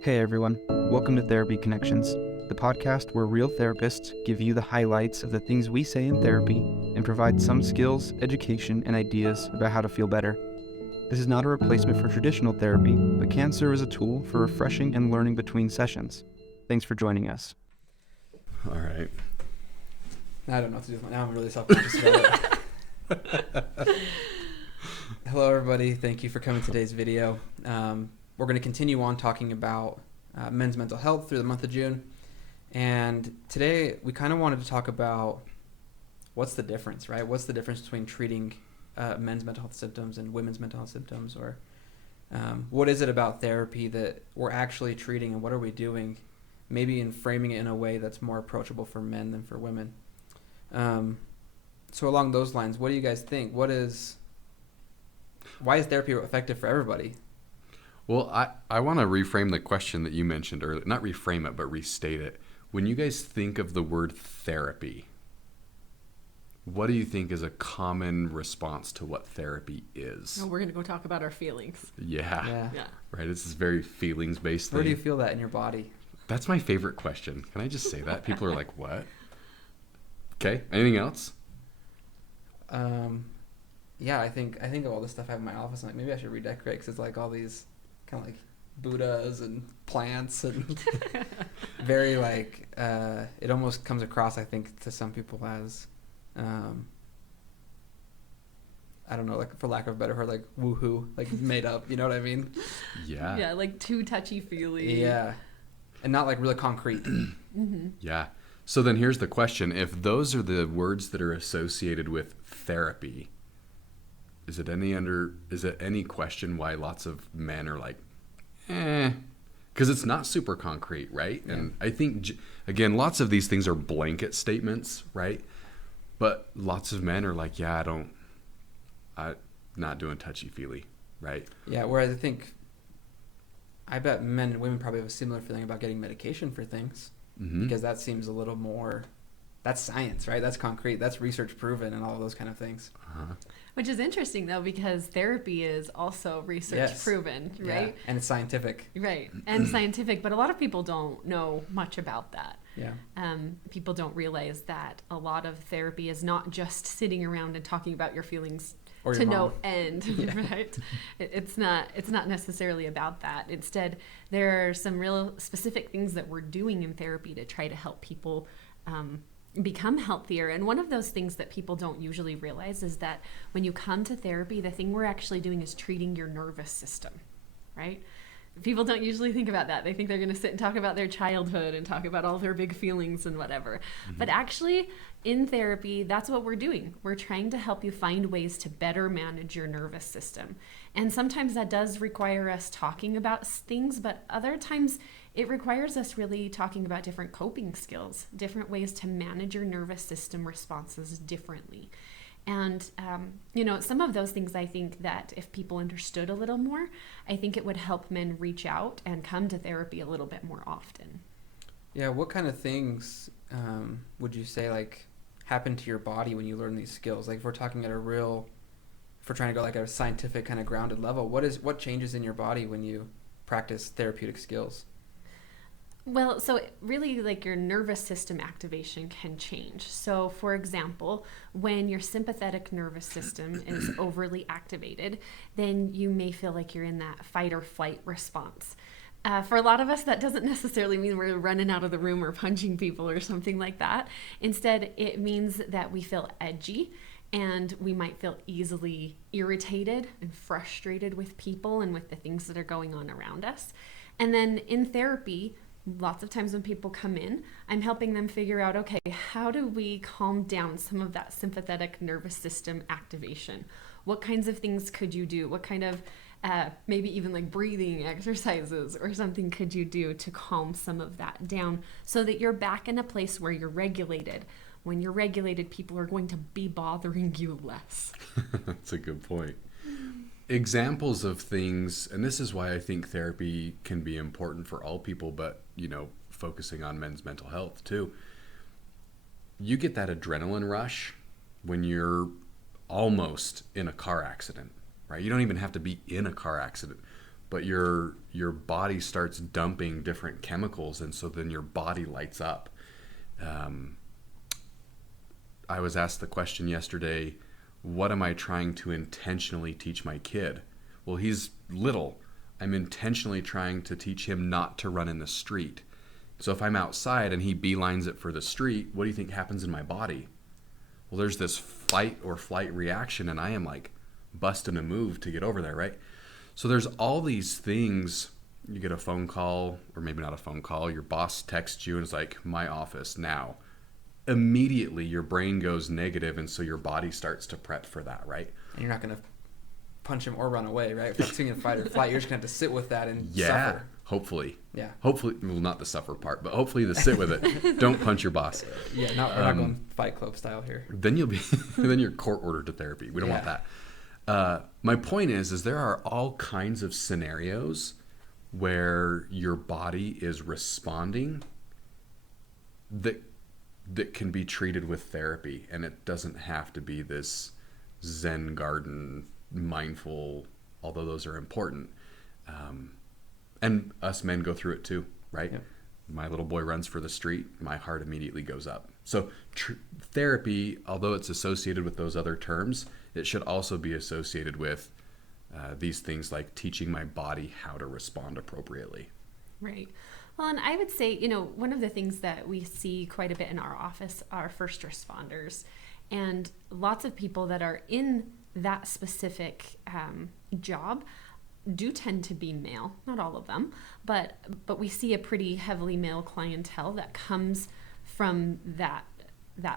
Hey everyone, welcome to Therapy Connections, the podcast where real therapists give you the highlights of the things we say in therapy and provide some skills, education, and ideas about how to feel better. This is not a replacement for traditional therapy, but can serve as a tool for refreshing and learning between sessions. Thanks for joining us. All right. I don't know what to do. Now I'm really self-conscious about it. Hello, everybody. Thank you for coming to today's video. We're going to continue on talking about men's mental health through the month of June. And today we kind of wanted to talk about what's the difference, right? What's the difference between treating men's mental health symptoms and women's mental health symptoms? Or what is it about therapy that we're actually treating, and what are we doing? Maybe in framing it in a way that's more approachable for men than for women. So along those lines, what do you guys think? Why is therapy effective for everybody? Well, I want to reframe the question that you mentioned earlier. Not reframe it, but restate it. When you guys think of the word therapy, what do you think is a common response to what therapy is? Oh, we're going to go talk about our feelings. Yeah. Right, it's this very feelings-based thing. Where do you feel that in your body? That's my favorite question. Can I just say that? People are like, what? Okay, anything else? Yeah, I think of all this stuff I have in my office. I'm like, maybe I should redecorate because it's like all these kind of like Buddhas and plants and very like it almost comes across, I think, to some people as I don't know, like for lack of a better word, like woohoo, like made up. You know what I mean? Yeah. Yeah, like too touchy-feely. Yeah, and not like really concrete. Mm-hmm. Yeah. So then here's the question. If those are the words that are associated with therapy, is it any question why lots of men are like, because it's not super concrete, right? Yeah. And I think, again, lots of these things are blanket statements, right? But lots of men are like, yeah, I'm not doing touchy-feely, right? Yeah, whereas I bet men and women probably have a similar feeling about getting medication for things. Mm-hmm. Because that seems a little more, that's science, right? That's concrete, that's research proven and all of those kind of things. Uh-huh. Which is interesting, though, because therapy is also research proven, right? Yeah. And it's scientific. Right, and scientific, but a lot of people don't know much about that. Yeah. People don't realize that a lot of therapy is not just sitting around and talking about your feelings or to your no end, right? It's not necessarily about that. Instead, there are some real specific things that we're doing in therapy to try to help people become healthier. And one of those things that people don't usually realize is that when you come to therapy, the thing we're actually doing is treating your nervous system, right? People don't usually think about that. They think they're going to sit and talk about their childhood and talk about all their big feelings and whatever. Mm-hmm. But actually, in therapy, that's what we're doing. We're trying to help you find ways to better manage your nervous system. And sometimes that does require us talking about things, but other times it requires us really talking about different coping skills, different ways to manage your nervous system responses differently. And, some of those things I think that if people understood a little more, I think it would help men reach out and come to therapy a little bit more often. Yeah, what kind of things would you say like happen to your body when you learn these skills? Like if we're talking at if we're trying to go like at a scientific kind of grounded level, what changes in your body when you practice therapeutic skills? Well, so really like your nervous system activation can change. So for example, when your sympathetic nervous system is overly activated, then you may feel like you're in that fight or flight response. For a lot of us, that doesn't necessarily mean we're running out of the room or punching people or something like that. Instead, it means that we feel edgy and we might feel easily irritated and frustrated with people and with the things that are going on around us. And then in therapy, lots of times when people come in, I'm helping them figure out, okay, how do we calm down some of that sympathetic nervous system activation? What kinds of things could you do? What kind of maybe even like breathing exercises or something could you do to calm some of that down so that you're back in a place where you're regulated? When you're regulated, people are going to be bothering you less. That's a good point. Examples of things, and this is why I think therapy can be important for all people, but, focusing on men's mental health too. You get that adrenaline rush when you're almost in a car accident, right? You don't even have to be in a car accident, but your body starts dumping different chemicals, and so then your body lights up. I was asked the question yesterday, what am I trying to intentionally teach my kid? Well, he's little. I'm intentionally trying to teach him not to run in the street. So if I'm outside and he beelines it for the street, what do you think happens in my body? Well, there's this fight or flight reaction, and I am like busting a move to get over there, right? So there's all these things. You get a phone call, or maybe not a phone call, your boss texts you and is like, my office now. Immediately your brain goes negative, and so your body starts to prep for that, right? And you're not going to punch him or run away, right? If you're seeing a fight or flight, you're just going to have to sit with that and suffer. Hopefully. Yeah. Hopefully, well, not the suffer part, but hopefully the sit with it. Don't punch your boss. Yeah, we're not going Fight Club style here. Then then you're court ordered to therapy. We don't want that. My point is there are all kinds of scenarios where your body is responding that can be treated with therapy, and it doesn't have to be this Zen garden mindful, although those are important. And us men go through it too, right? Yep. My little boy runs for the street, my heart immediately goes up. So therapy, although it's associated with those other terms, it should also be associated with these things like teaching my body how to respond appropriately. Right. Well, and I would say, one of the things that we see quite a bit in our office are first responders, and lots of people that are in that specific job do tend to be male. Not all of them, but we see a pretty heavily male clientele that comes from that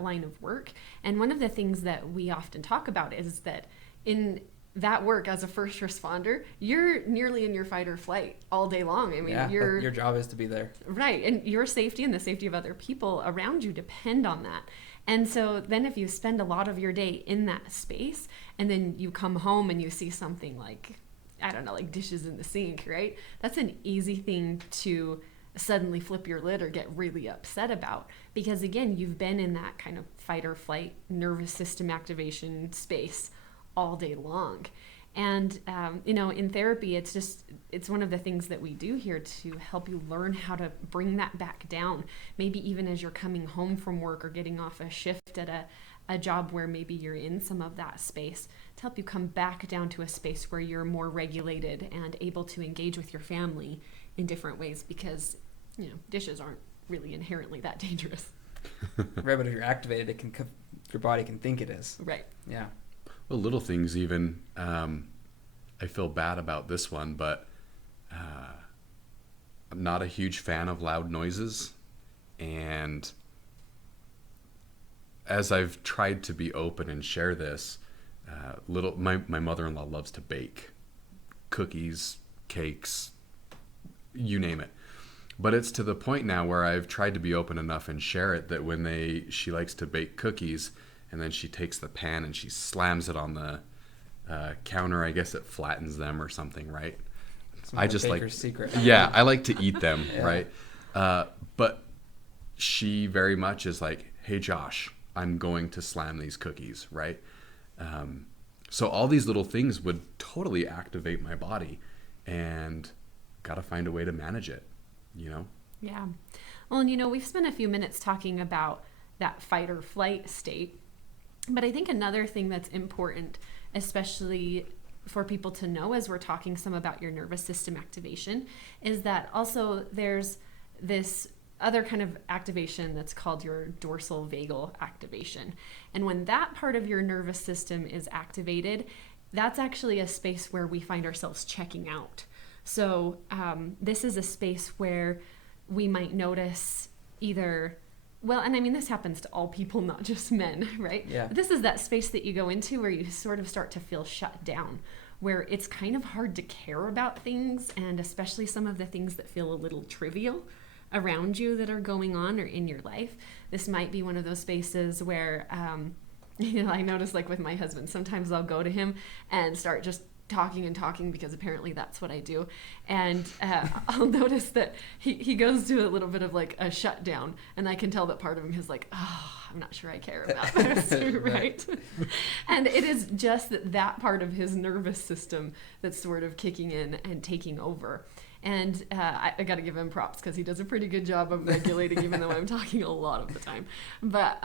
line of work. And one of the things that we often talk about is that in that work as a first responder, you're nearly in your fight or flight all day long. I mean, your job is to be there. Right. And your safety and the safety of other people around you depend on that. And so then if you spend a lot of your day in that space and then you come home and you see something like, I don't know, like dishes in the sink, right? That's an easy thing to suddenly flip your lid or get really upset about, because again, you've been in that kind of fight or flight nervous system activation space all day long. And in therapy, it's one of the things that we do here to help you learn how to bring that back down, maybe even as you're coming home from work or getting off a shift at a job where maybe you're in some of that space, to help you come back down to a space where you're more regulated and able to engage with your family in different ways, because dishes aren't really inherently that dangerous. Right, but if you're activated, your body can think it is. Right. Yeah. Well, little things even. I feel bad about this one, but I'm not a huge fan of loud noises. And as I've tried to be open and share this, my mother-in-law loves to bake cookies, cakes, you name it. But it's to the point now where I've tried to be open enough and share it that when she likes to bake cookies, and then she takes the pan and she slams it on the counter. I guess it flattens them or something, right? I just like secret. Yeah, I like to eat them, Yeah. right? But she very much is like, hey, Josh, I'm going to slam these cookies, right? So all these little things would totally activate my body, and got to find a way to manage it, Yeah. Well, and we've spent a few minutes talking about that fight or flight state. But I think another thing that's important, especially for people to know as we're talking some about your nervous system activation, is that also there's this other kind of activation that's called your dorsal vagal activation. And when that part of your nervous system is activated, that's actually a space where we find ourselves checking out. So this is a space where we might notice either... Well, and I mean, this happens to all people, not just men, right? Yeah. But this is that space that you go into where you sort of start to feel shut down, where it's kind of hard to care about things, and especially some of the things that feel a little trivial around you that are going on or in your life. This might be one of those spaces where, I notice like with my husband, sometimes I'll go to him and start just talking and talking because apparently that's what I do. And I'll notice that he goes to a little bit of like a shutdown, and I can tell that part of him is like, oh, I'm not sure I care about this, right? And it is just that part of his nervous system that's sort of kicking in and taking over. And I got to give him props because he does a pretty good job of regulating, even though I'm talking a lot of the time. But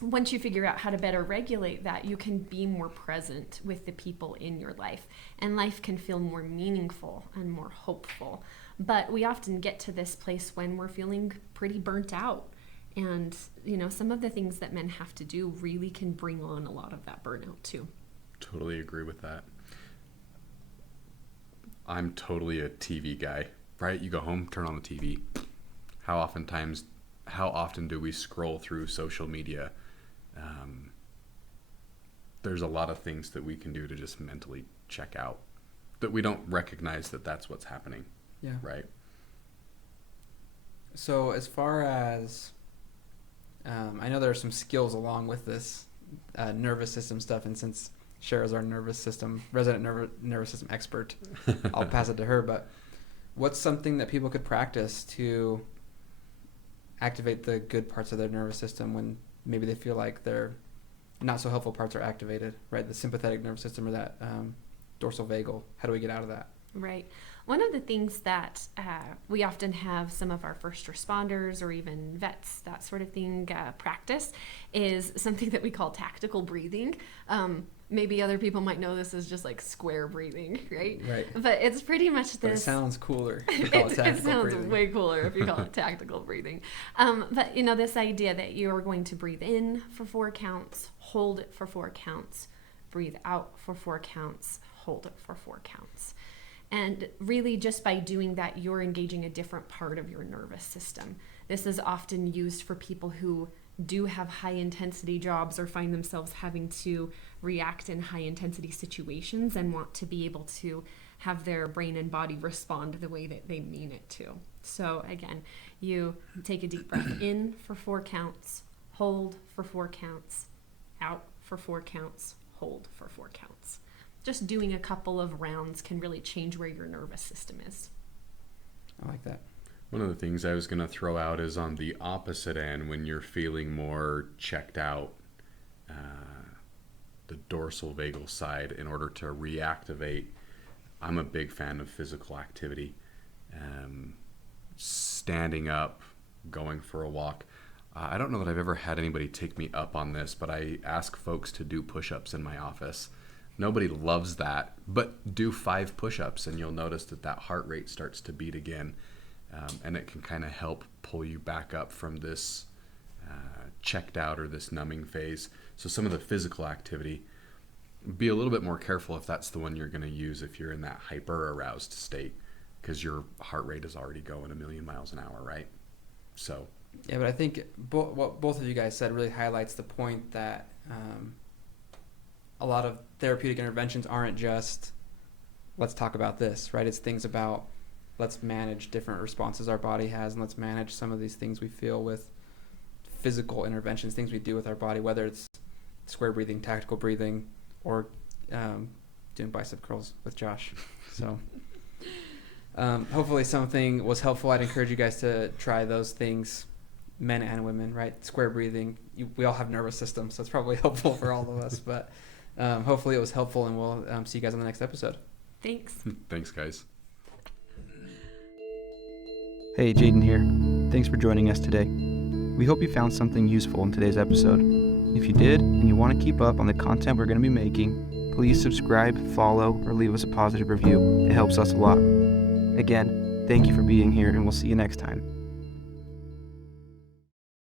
once you figure out how to better regulate that, you can be more present with the people in your life, and life can feel more meaningful and more hopeful. But we often get to this place when we're feeling pretty burnt out. And, you know, some of the things that men have to do really can bring on a lot of that burnout too. Totally agree with that. I'm totally a TV guy, right? You go home, turn on the TV. How often do we scroll through social media? There's a lot of things that we can do to just mentally check out that we don't recognize that that's what's happening. Yeah. Right. So as far as, I know there are some skills along with this nervous system stuff, and since Cher is our resident nervous system expert, I'll pass it to her. But what's something that people could practice to activate the good parts of their nervous system when maybe they feel like their not so helpful parts are activated, right? The sympathetic nervous system or that dorsal vagal. How do we get out of that? Right. One of the things that we often have some of our first responders or even vets, that sort of thing, practice is something that we call tactical breathing. Maybe other people might know this as just like square breathing, right? Right. But it's pretty much this. But it sounds cooler if you call it tactical sounds breathing. way cooler if you call it tactical breathing. But, you know, this idea that you are going to breathe in for 4 counts, hold it for 4 counts, breathe out for 4 counts, hold it for 4 counts. And really just by doing that, you're engaging a different part of your nervous system. This is often used for people who do have high intensity jobs or find themselves having to react in high intensity situations and want to be able to have their brain and body respond the way that they mean it to. So again, you take a deep breath in for 4 counts, hold for 4 counts, out for 4 counts, hold for 4 counts. Just doing a couple of rounds can really change where your nervous system is. I like that. One of the things I was going to throw out is on the opposite end, when you're feeling more checked out, the dorsal vagal side, in order to reactivate, I'm a big fan of physical activity. Standing up, going for a walk. I don't know that I've ever had anybody take me up on this, but I ask folks to do push-ups in my office. Nobody loves that, but do 5 push-ups and you'll notice that heart rate starts to beat again. And it can kind of help pull you back up from this checked out or this numbing phase. So some of the physical activity, be a little bit more careful if that's the one you're going to use if you're in that hyper aroused state, because your heart rate is already going a million miles an hour, right? So yeah, but I think what both of you guys said really highlights the point that a lot of therapeutic interventions aren't just let's talk about this, right? It's things about let's manage different responses our body has, and let's manage some of these things we feel with physical interventions, things we do with our body, whether it's square breathing, tactical breathing, or doing bicep curls with Josh. So hopefully something was helpful. I'd encourage you guys to try those things, men and women, right? Square breathing. We all have nervous systems, so it's probably helpful for all of us. But hopefully it was helpful, and we'll see you guys on the next episode. Thanks. Thanks, guys. Hey, Jaden here. Thanks for joining us today. We hope you found something useful in today's episode. If you did, and you want to keep up on the content we're going to be making, please subscribe, follow, or leave us a positive review. It helps us a lot. Again, thank you for being here, and we'll see you next time.